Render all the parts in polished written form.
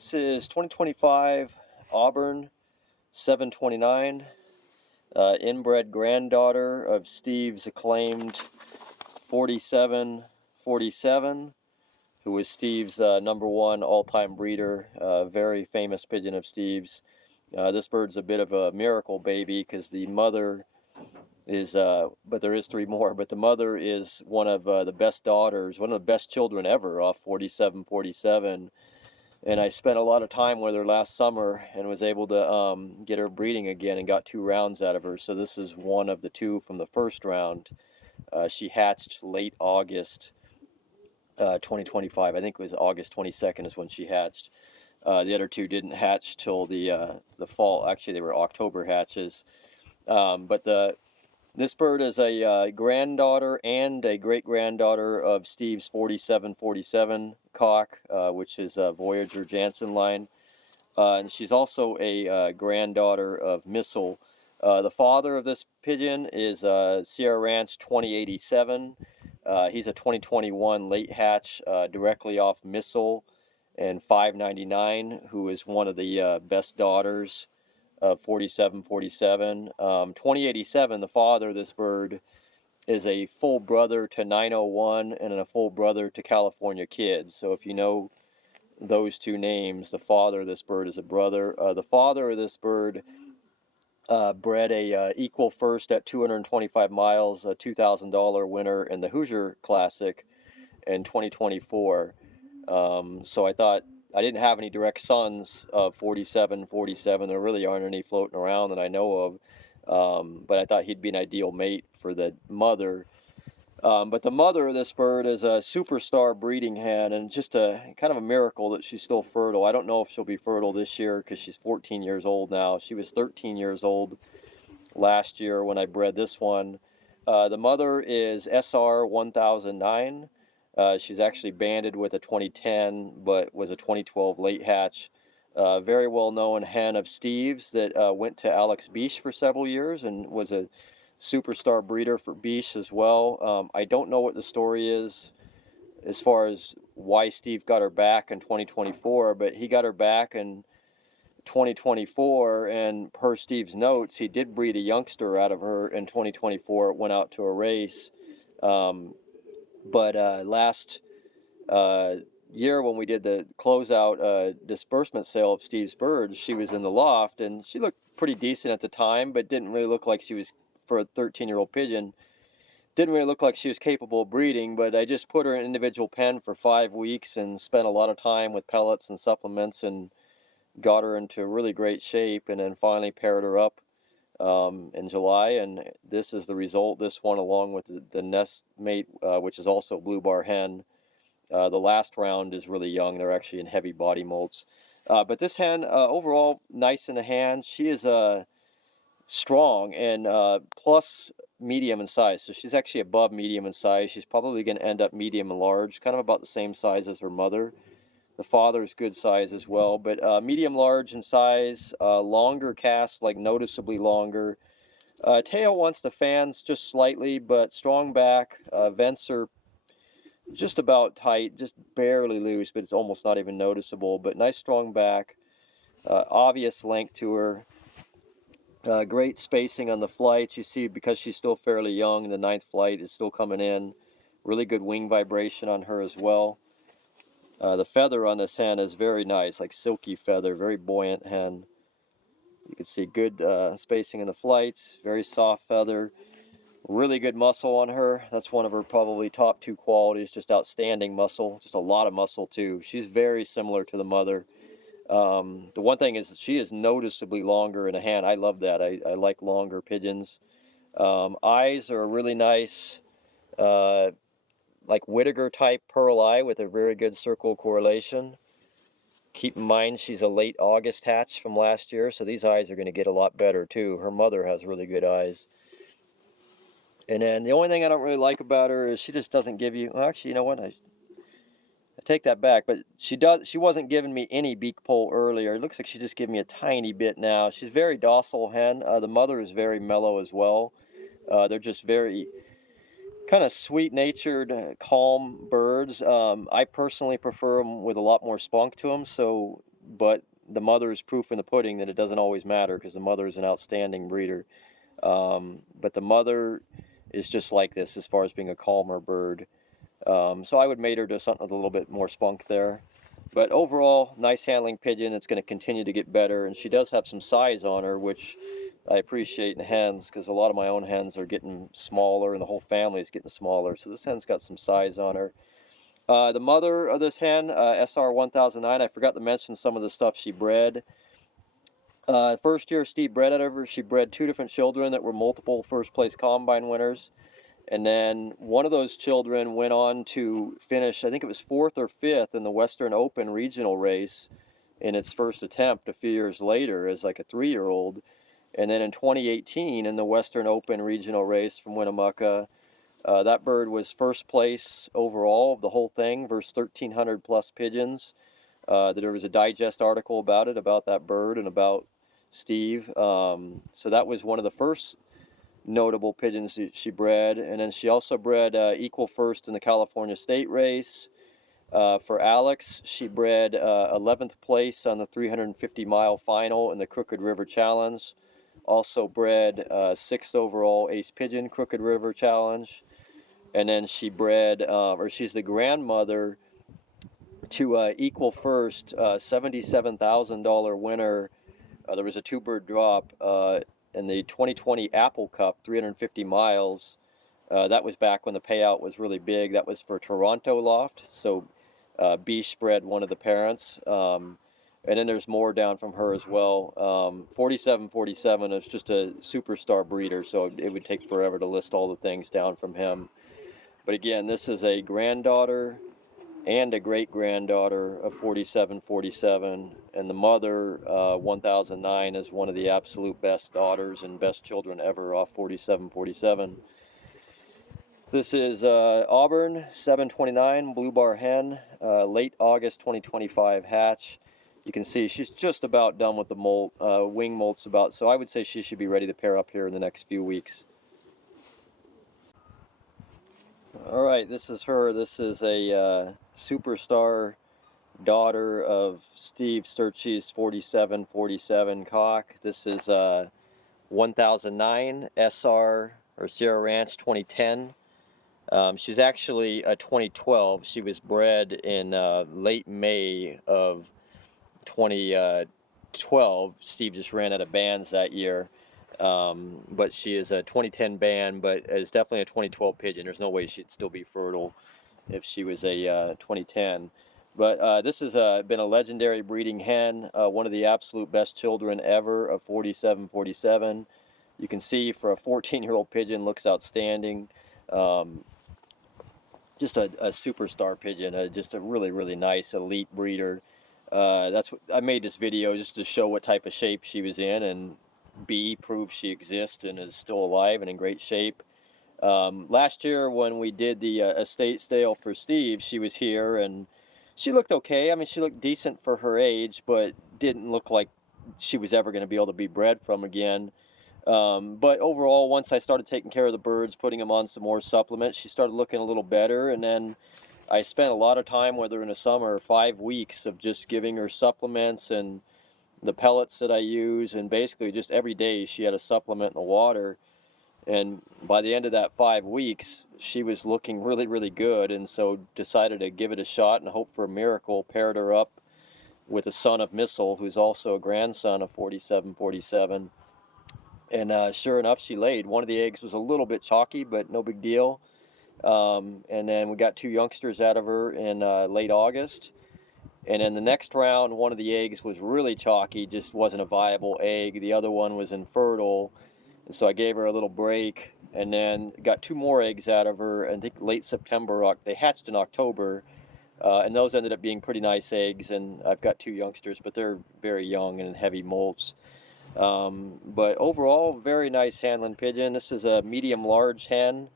This is 2025 Auburn 729, inbred granddaughter of Steve's acclaimed 4747, who was Steve's #1 all-time breeder, very famous pigeon of Steve's. This bird's a bit of a miracle baby because the mother is, but there is three more, but the mother is one of the best daughters, one of the best children ever off 4747. And I spent a lot of time with her last summer and was able to get her breeding again and got 2 rounds out of her. So this is one of the 2 from the first round. She hatched late August 2025. I think it was August 22nd is when she hatched. The other 2 didn't hatch till the fall. Actually, they were October hatches. This bird is a granddaughter and a great-granddaughter of Steve's 4747 cock, which is a Voyager Jansen line. And she's also a granddaughter of Missile. The father of this pigeon is Sierra Ranch 2087. He's a 2021 late hatch directly off Missile and 599, who is one of the best daughters of 4747. 2087, the father of this bird, is a full brother to 901 and a full brother to California Kids. So if you know those 2 names, the father of this bird is a brother. The father of this bird bred a equal first at 225 miles, a $2,000 winner in the Hoosier Classic in 2024. So I thought, I didn't have any direct sons of 4747. There really aren't any floating around that I know of. But I thought he'd be an ideal mate for the mother. But the mother of this bird is a superstar breeding hen, and just a kind of a miracle that she's still fertile. I don't know if she'll be fertile this year because she's 14 years old now. She was 13 years old last year when I bred this one. The mother is SR 1009. She's actually banded with a 2010, but was a 2012 late hatch. Very well-known hen of Steve's that went to Alex Biche for several years and was a superstar breeder for Biche as well. I don't know what the story is as far as why Steve got her back in 2024, but he got her back in 2024, and per Steve's notes, he did breed a youngster out of her in 2024. It went out to a race. Last year when we did the closeout disbursement sale of Steve's birds, she was in the loft and she looked pretty decent at the time, but didn't really look like she was, for a 13-year-old pigeon, didn't really look like she was capable of breeding. But I just put her in an individual pen for 5 weeks and spent a lot of time with pellets and supplements and got her into really great shape, and then finally paired her up in July, and this is the result. This one, along with the nest mate, which is also blue bar hen. The last round is really young. They're actually in heavy body molts. But this hen, overall, nice in the hand. She is strong and plus medium in size. So she's actually above medium in size. She's probably going to end up medium and large, kind of about the same size as her mother. The father's good size as well, but medium large in size, longer cast, like noticeably longer. Tail wants the fans just slightly, but strong back. Vents are just about tight, just barely loose, but it's almost not even noticeable. But nice strong back, obvious length to her. Great spacing on the flights. You see, because she's still fairly young, the 9th flight is still coming in. Really good wing vibration on her as well. The feather on this hen is very nice, like silky feather, very buoyant hen. You can see good spacing in the flights, very soft feather, really good muscle on her. That's one of her probably top 2 qualities, just outstanding muscle, just a lot of muscle too. She's very similar to the mother. The one thing is that she is noticeably longer in a hand. I love that. I like longer pigeons. Eyes are really nice. Like Whittaker type pearl eye with a very good circle correlation. Keep in mind she's a late August hatch from last year, so these eyes are going to get a lot better too. Her mother has really good eyes. And then the only thing I don't really like about her is she just doesn't give you, well, actually, you know what, I take that back, but she wasn't giving me any beak pull earlier. It looks like she just gave me a tiny bit now. She's very docile hen. The mother is very mellow as well. They're just very kind of sweet-natured, calm birds. I personally prefer them with a lot more spunk to them, so but the mother is proof in the pudding that it doesn't always matter, because the mother is an outstanding breeder. But the mother is just like this as far as being a calmer bird. So I would mate her to something with a little bit more spunk there. But overall, nice handling pigeon. It's going to continue to get better, and she does have some size on her, which I appreciate in hens, because a lot of my own hens are getting smaller, and the whole family is getting smaller. So this hen's got some size on her. The mother of this hen, SR1009, I forgot to mention some of the stuff she bred. First year Steve bred out of her, she bred 2 different children that were multiple first place combine winners. And then one of those children went on to finish, I think it was 4th or 5th in the Western Open regional race in its first attempt a few years later as like a 3-year-old. And then in 2018 in the Western Open regional race from Winnemucca, that bird was first place overall of the whole thing versus 1,300 plus pigeons. There was a digest article about it, about that bird and about Steve. So that was one of the first notable pigeons she bred. And then she also bred equal first in the California state race. For Alex, she bred 11th place on the 350-mile final in the Crooked River Challenge. Also bred 6th overall ace pigeon Crooked River Challenge. And then she bred, or she's the grandmother to equal first, $77,000 winner. There was a 2-bird drop in the 2020 Apple Cup, 350 miles. That was back when the payout was really big. That was for Toronto Loft. So Bish bred one of the parents. And then there's more down from her as well. 4747 is just a superstar breeder, so it would take forever to list all the things down from him. But again, this is a granddaughter and a great-granddaughter of 4747, and the mother, 1009, is one of the absolute best daughters and best children ever off 4747. This is Auburn 729 blue bar hen, late August 2025 hatch. You can see she's just about done with the molt, wing molt's about, so I would say she should be ready to pair up here in the next few weeks. All right, this is her. This is a superstar daughter of Steve Sturchy's 4747 cock. This is 1009 SR or Sierra Ranch 2010. She's actually a 2012. She was bred in late May of 2012. Steve just ran out of bands that year. But she is a 2010 band, but is definitely a 2012 pigeon. There's no way she'd still be fertile if she was a 2010. But this has been a legendary breeding hen, one of the absolute best children ever of 4747. You can see for a 14-year-old pigeon, looks outstanding. Just a superstar pigeon, just a really, really nice elite breeder. That's what I made this video just to show what type of shape she was in, and B, proves she exists and is still alive and in great shape. Last year when we did the estate sale for Steve, she was here and she looked okay. I mean, she looked decent for her age, but didn't look like she was ever going to be able to be bred from again. But overall, once I started taking care of the birds, putting them on some more supplements, she started looking a little better. And then I spent a lot of time with her in the summer, 5 weeks of just giving her supplements and the pellets that I use, and basically just every day she had a supplement in the water. And by the end of that 5 weeks, she was looking really, really good, and so decided to give it a shot and hope for a miracle. Paired her up with a son of Missile, who's also a grandson of 4747. And sure enough, she laid. One of the eggs was a little bit chalky, but no big deal. And then we got 2 youngsters out of her in late August. And in the next round, one of the eggs was really chalky, just wasn't a viable egg. The other one was infertile, and so I gave her a little break, and then got 2 more eggs out of her, I think late September. They hatched in October, and those ended up being pretty nice eggs, and I've got 2 youngsters, but they're very young and heavy molts. But overall, very nice handling pigeon. This is a medium-large hen,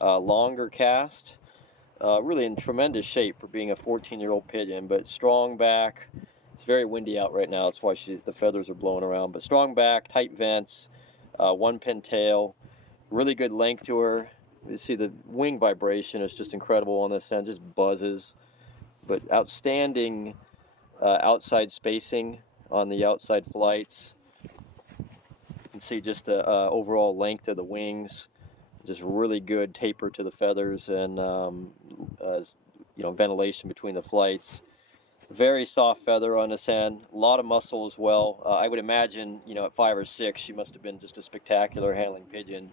longer cast. Really in tremendous shape for being a 14-year-old pigeon, but strong back. It's very windy out right now, that's why the feathers are blowing around. But strong back, tight vents, 1-pin tail, really good length to her. You see the wing vibration is just incredible on this hen, just buzzes. But outstanding outside spacing on the outside flights. You can see just the overall length of the wings, just really good taper to the feathers, and ventilation between the flights. Very soft feather on this hen, a lot of muscle as well. I would imagine, at 5 or 6, she must have been just a spectacular handling pigeon,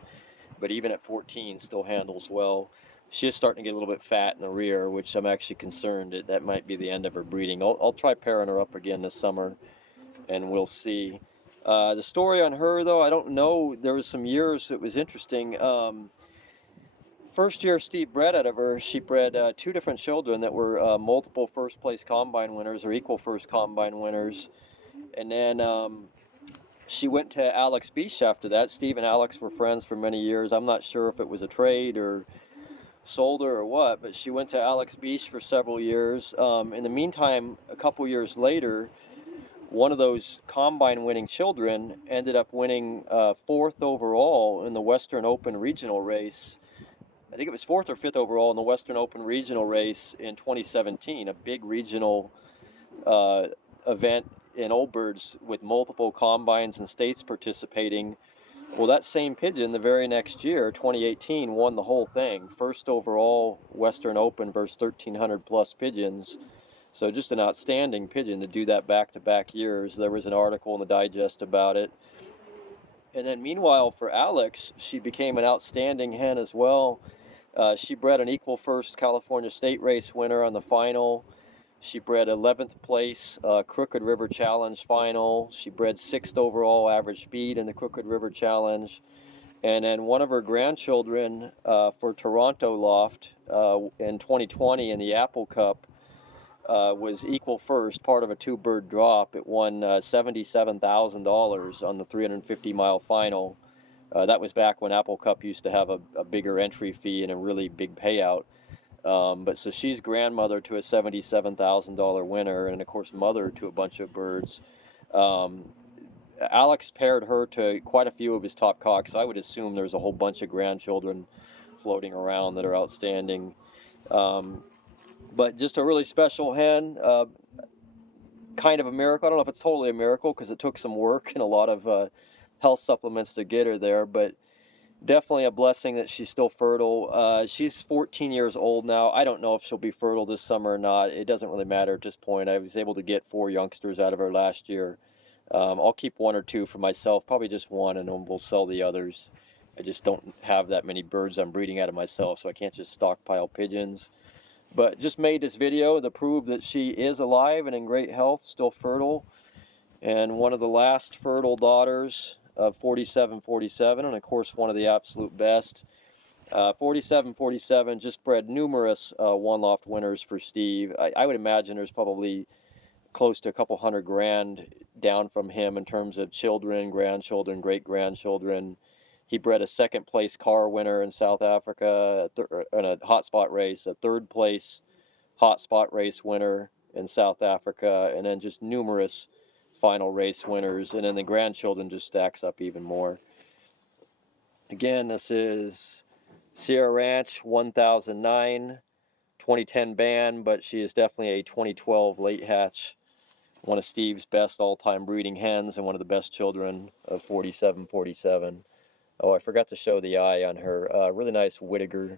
but even at 14, still handles well. She is starting to get a little bit fat in the rear, which I'm actually concerned that might be the end of her breeding. I'll try pairing her up again this summer, and we'll see. The story on her, though, I don't know. There was some years it was interesting. First year Steve bred out of her, she bred 2 different children that were multiple first place combine winners or equal first combine winners. And then she went to Alex Beach after that. Steve and Alex were friends for many years. I'm not sure if it was a trade or sold her or what, but she went to Alex Beach for several years. In the meantime, a couple years later, one of those combine winning children ended up winning 4th overall in the Western Open regional race. I think it was 4th or 5th overall in the Western Open regional race in 2017, a big regional event in Old Birds with multiple combines and states participating. Well, that same pigeon the very next year, 2018, won the whole thing. 1st overall Western Open versus 1,300 plus pigeons. So just an outstanding pigeon to do that back-to-back years. There was an article in the Digest about it. And then meanwhile for Alex, she became an outstanding hen as well. She bred an equal first California State Race winner on the final. She bred 11th place Crooked River Challenge final. She bred 6th overall average speed in the Crooked River Challenge. And then one of her grandchildren for Toronto Loft in 2020 in the Apple Cup was equal first, part of a 2-bird drop. It won $77,000 on the 350-mile final. That was back when Apple Cup used to have a bigger entry fee and a really big payout. But so she's grandmother to a $77,000 winner, and of course mother to a bunch of birds. Alex paired her to quite a few of his top cocks. So I would assume there's a whole bunch of grandchildren floating around that are outstanding. But just a really special hen, kind of a miracle. I don't know if it's totally a miracle because it took some work and a lot of health supplements to get her there, but definitely a blessing that she's still fertile. She's 14 years old now. I don't know if she'll be fertile this summer or not. It doesn't really matter at this point. I was able to get 4 youngsters out of her last year. I'll keep 1 or 2 for myself, probably just 1, and then we'll sell the others. I just don't have that many birds I'm breeding out of myself, so I can't just stockpile pigeons. But just made this video to prove that she is alive and in great health, still fertile, and one of the last fertile daughters of 4747, and of course one of the absolute best. 4747 just bred numerous one loft winners for Steve. I would imagine there's probably close to a couple $100 grand down from him in terms of children, grandchildren, great-grandchildren. He bred a 2nd place car winner in South Africa in a hotspot race, a 3rd place hotspot race winner in South Africa, and then just numerous final race winners. And then the grandchildren just stacks up even more. Again, this is Sierra Ranch 1009, 2010 ban, but she is definitely a 2012 late hatch. One of Steve's best all-time breeding hens and one of the best children of 4747. Oh, I forgot to show the eye on her. Really nice Whittaker